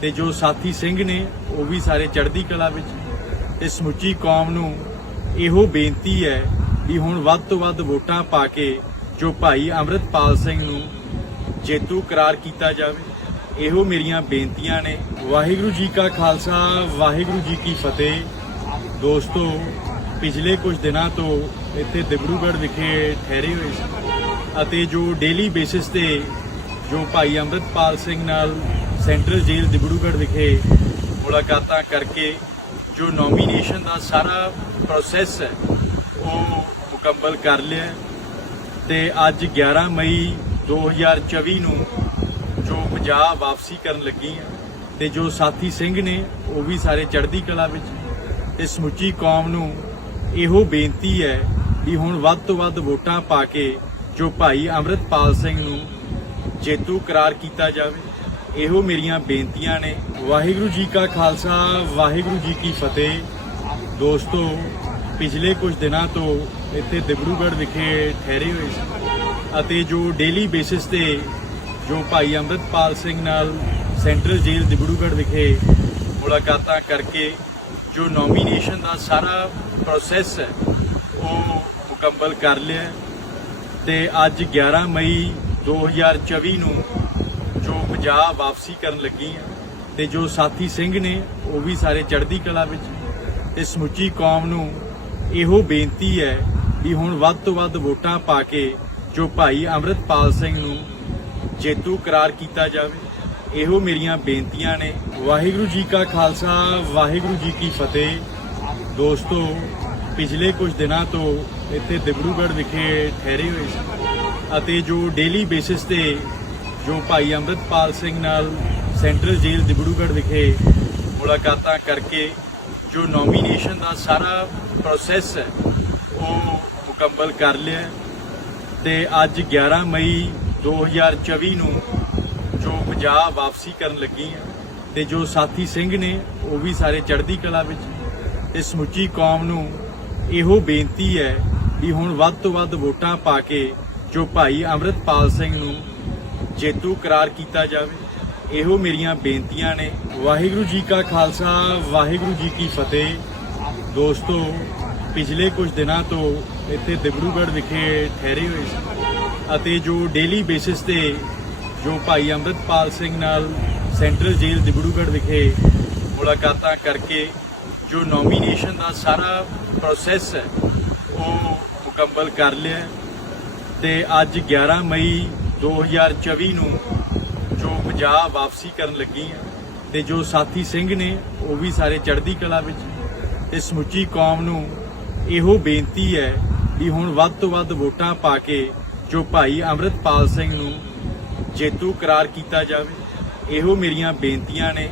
ਤੇ ਜੋ ਸਾਥੀ ਸਿੰਘ ਨੇ, ਉਹ ਵੀ ਸਾਰੇ ਚੜ੍ਹਦੀ ਕਲਾ ਵਿੱਚ। ਤੇ ਸਮੁੱਚੀ ਕੌਮ ਨੂੰ ਇਹੋ ਬੇਨਤੀ ਹੈ ਵੀ ਹੁਣ ਵੱਧ ਤੋਂ ਵੱਧ ਵੋਟਾਂ ਪਾ ਕੇ ਜੋ ਭਾਈ ਅੰਮ੍ਰਿਤਪਾਲ ਸਿੰਘ ਨੂੰ ਜੇਤੂ ਕਰਾਰ ਕੀਤਾ ਜਾਵੇ। ਇਹੋ ਮੇਰੀਆਂ ਬੇਨਤੀਆਂ ਨੇ। ਵਾਹਿਗੁਰੂ ਜੀ ਕਾ ਖਾਲਸਾ, ਵਾਹਿਗੁਰੂ ਜੀ ਕੀ ਫਤਿਹ। ਦੋਸਤੋ, ਪਿਛਲੇ ਕੁਝ ਦਿਨਾਂ ਤੋਂ ਇੱਥੇ ਦਿਬੜੂਗੜ੍ਹ ਵਿਖੇ ਠਹਿਰੇ ਹੋਏ ਸੀ। ਅਤੇ ਜੋ ਡੇਲੀ ਬੇਸਿਸ ਤੇ ਜੋ ਭਾਈ ਅੰਮ੍ਰਿਤਪਾਲ ਸਿੰਘ ਨਾਲ ਸੈਂਟਰਲ ਜੇਲ੍ਹ ਦਿਬੜੂਗੜ੍ਹ ਵਿਖੇ ਮੁਲਾਕਾਤਾਂ ਕਰਕੇ ਜੋ ਨੋਮੀਨੇਸ਼ਨ ਦਾ ਸਾਰਾ ਪ੍ਰੋਸੈਸ ਹੈ, ਉਹ ਮੁਕੰਮਲ ਕਰ ਲਿਆ ਹੈ। ਤੇ ਅੱਜ 11 ਮਈ 2024 ਨੂੰ ਜੋ ਪੰਜਾਬ ਵਾਪਸੀ ਕਰਨ ਲੱਗੀ ਹੈ ਤੇ ਜੋ ਸਾਥੀ ਸਿੰਘ ਨੇ, ਉਹ ਵੀ ਸਾਰੇ ਚੜ੍ਹਦੀ ਕਲਾ ਵਿੱਚ ਤੇ ਸਮੁੱਚੀ ਕੌਮ ਨੂੰ ਇਹੋ ਬੇਨਤੀ ਹੈ ਵੀ ਹੁਣ ਵੱਧ ਤੋਂ ਵੱਧ ਵੋਟਾਂ ਪਾ ਕੇ ਜੋ ਭਾਈ ਅੰਮ੍ਰਿਤਪਾਲ ਸਿੰਘ ਨੂੰ ਜੇਤੂ ਕਰਾਰ ਕੀਤਾ ਜਾਵੇ ਇਹੋ ਮੇਰੀਆਂ ਬੇਨਤੀਆਂ ਨੇ ਵਾਹਿਗੁਰੂ ਜੀ ਕਾ ਖਾਲਸਾ, ਵਾਹਿਗੁਰੂ ਜੀ ਕੀ ਫਤਿਹ ਦੋਸਤੋ, ਪਿਛਲੇ ਕੁਝ ਦਿਨਾਂ ਤੋਂ ਇੱਥੇ ਦਿਬੜੂਗੜ੍ਹ ਵਿਖੇ ਠਹਿਰੇ ਹੋਏ ਸੀ ਅਤੇ ਜੋ ਡੇਲੀ ਬੇਸਿਸ ਤੇ ਜੋ ਭਾਈ ਅੰਮ੍ਰਿਤਪਾਲ ਸਿੰਘ ਨਾਲ ਸੈਂਟਰਲ ਜੇਲ੍ਹ ਦਿਬੜੂਗੜ੍ਹ ਵਿਖੇ ਮੁਲਾਕਾਤਾਂ ਕਰਕੇ ਜੋ ਨੋਮੀਨੇਸ਼ਨ ਦਾ ਸਾਰਾ ਪ੍ਰੋਸੈਸ ਹੈ, ਉਹ ਮੁਕੰਮਲ ਕਰ ਲਿਆ ਹੈ। ਤੇ ਅੱਜ 11 ਮਈ 2024 ਨੂੰ ਪੰਜਾਬ ਵਾਪਸੀ ਕਰਨ ਲੱਗੀ ਆ ਤੇ ਜੋ ਸਾਥੀ ਸਿੰਘ ਨੇ, ਉਹ ਵੀ ਸਾਰੇ ਚੜ੍ਹਦੀ ਕਲਾ ਵਿੱਚ ਤੇ ਸਮੁੱਚੀ ਕੌਮ ਨੂੰ ਇਹੋ ਬੇਨਤੀ ਹੈ ਵੀ ਹੁਣ ਵੱਧ ਤੋਂ ਵੱਧ ਵੋਟਾਂ ਪਾ ਕੇ ਜੋ ਭਾਈ ਅੰਮ੍ਰਿਤਪਾਲ ਸਿੰਘ ਨੂੰ ਜੇਤੂ ਕਰਾਰ ਕੀਤਾ ਜਾਵੇ, ਇਹੋ ਮੇਰੀਆਂ ਬੇਨਤੀਆਂ ਨੇ। ਵਾਹਿਗੁਰੂ ਜੀ ਕਾ ਖਾਲਸਾ, ਵਾਹਿਗੁਰੂ ਜੀ ਕੀ ਫਤਿਹ। ਦੋਸਤੋ, ਪਿਛਲੇ ਕੁਝ ਦਿਨਾਂ ਤੋਂ ਇੱਥੇ ਦਿਬੜੂਗੜ੍ਹ ਵਿਖੇ ਠਹਿਰੇ ਹੋਏ ਸੀ ਅਤੇ ਜੋ ਡੇਲੀ ਬੇਸਿਸ ਤੇ ਜੋ ਭਾਈ ਅੰਮ੍ਰਿਤਪਾਲ ਸਿੰਘ ਨਾਲ ਸੈਂਟਰਲ ਜੇਲ੍ਹ ਦਿਬੜੂਗੜ੍ਹ ਵਿਖੇ ਮੁਲਾਕਾਤਾਂ ਕਰਕੇ ਜੋ ਨੋਮੀਨੇਸ਼ਨ ਦਾ ਸਾਰਾ ਪ੍ਰੋਸੈਸ ਹੈ, ਉਹ ਮੁਕੰਮਲ ਕਰ ਲਿਆ ਹੈ। ਤੇ ਅੱਜ 11 ਮਈ 2024 ਨੂੰ ਜੋ ਪੰਜਾਬ ਵਾਪਸੀ ਕਰਨ ਲੱਗੀ ਹੈ ਤੇ ਜੋ ਸਾਥੀ ਸਿੰਘ ਨੇ, ਉਹ ਵੀ ਸਾਰੇ ਚੜ੍ਹਦੀ ਕਲਾ ਵਿੱਚ ਤੇ ਸਮੁੱਚੀ ਕੌਮ ਨੂੰ ਇਹੋ ਬੇਨਤੀ ਹੈ ਵੀ ਹੁਣ ਵੱਧ ਤੋਂ ਵੱਧ ਵੋਟਾਂ ਪਾ ਕੇ ਜੋ ਭਾਈ ਅੰਮ੍ਰਿਤਪਾਲ ਸਿੰਘ ਨੂੰ ਜੇਤੂ ਕਰਾਰ ਕੀਤਾ ਜਾਵੇ, ਇਹੋ ਮੇਰੀਆਂ ਬੇਨਤੀਆਂ ਨੇ ਵਾਹਿਗੁਰੂ ਜੀ ਕਾ ਖਾਲਸਾ, ਵਾਹਿਗੁਰੂ ਜੀ ਕੀ ਫਤਿਹ ਦੋਸਤੋ, ਪਿਛਲੇ ਕੁਝ ਦਿਨਾਂ ਤੋਂ ਇੱਥੇ ਦਿਬੜੂਗੜ੍ਹ ਵਿਖੇ ਠਹਿਰੇ ਹੋਏ ਸੀ ਅਤੇ ਜੋ ਡੇਲੀ ਬੇਸਿਸ ਤੇ ਜੋ ਭਾਈ ਅੰਮ੍ਰਿਤਪਾਲ ਸਿੰਘ ਨਾਲ ਸੈਂਟਰਲ ਜੇਲ੍ਹ ਦਿਬੜੂਗੜ੍ਹ ਵਿਖੇ ਮੁਲਾਕਾਤਾਂ ਕਰਕੇ ਜੋ ਨੋਮੀਨੇਸ਼ਨ ਦਾ ਸਾਰਾ ਪ੍ਰੋਸੈਸ ਹੈ, ਉਹ ਮੁਕੰਮਲ ਕਰ ਲਿਆ ਹੈ। ਤੇ ਅੱਜ 11 ਮਈ 2024 ਨੂੰ ਜੋ ਪੰਜਾਬ ਵਾਪਸੀ ਕਰਨ ਲੱਗੀ ਹੈ ਤੇ ਜੋ ਸਾਥੀ ਸਿੰਘ ਨੇ, ਉਹ ਵੀ ਸਾਰੇ ਚੜ੍ਹਦੀ ਕਲਾ ਵਿੱਚ ਤੇ ਸਮੁੱਚੀ ਕੌਮ ਨੂੰ ਇਹੋ ਬੇਨਤੀ ਹੈ ਵੀ ਹੁਣ ਵੱਧ ਤੋਂ ਵੱਧ ਵੋਟਾਂ ਪਾ ਕੇ ਜੋ ਭਾਈ ਅੰਮ੍ਰਿਤਪਾਲ ਸਿੰਘ ਨੂੰ ਜੇਤੂ ਕਰਾਰ ਕੀਤਾ ਜਾਵੇ, ਇਹੋ ਮੇਰੀਆਂ ਬੇਨਤੀਆਂ ਨੇ।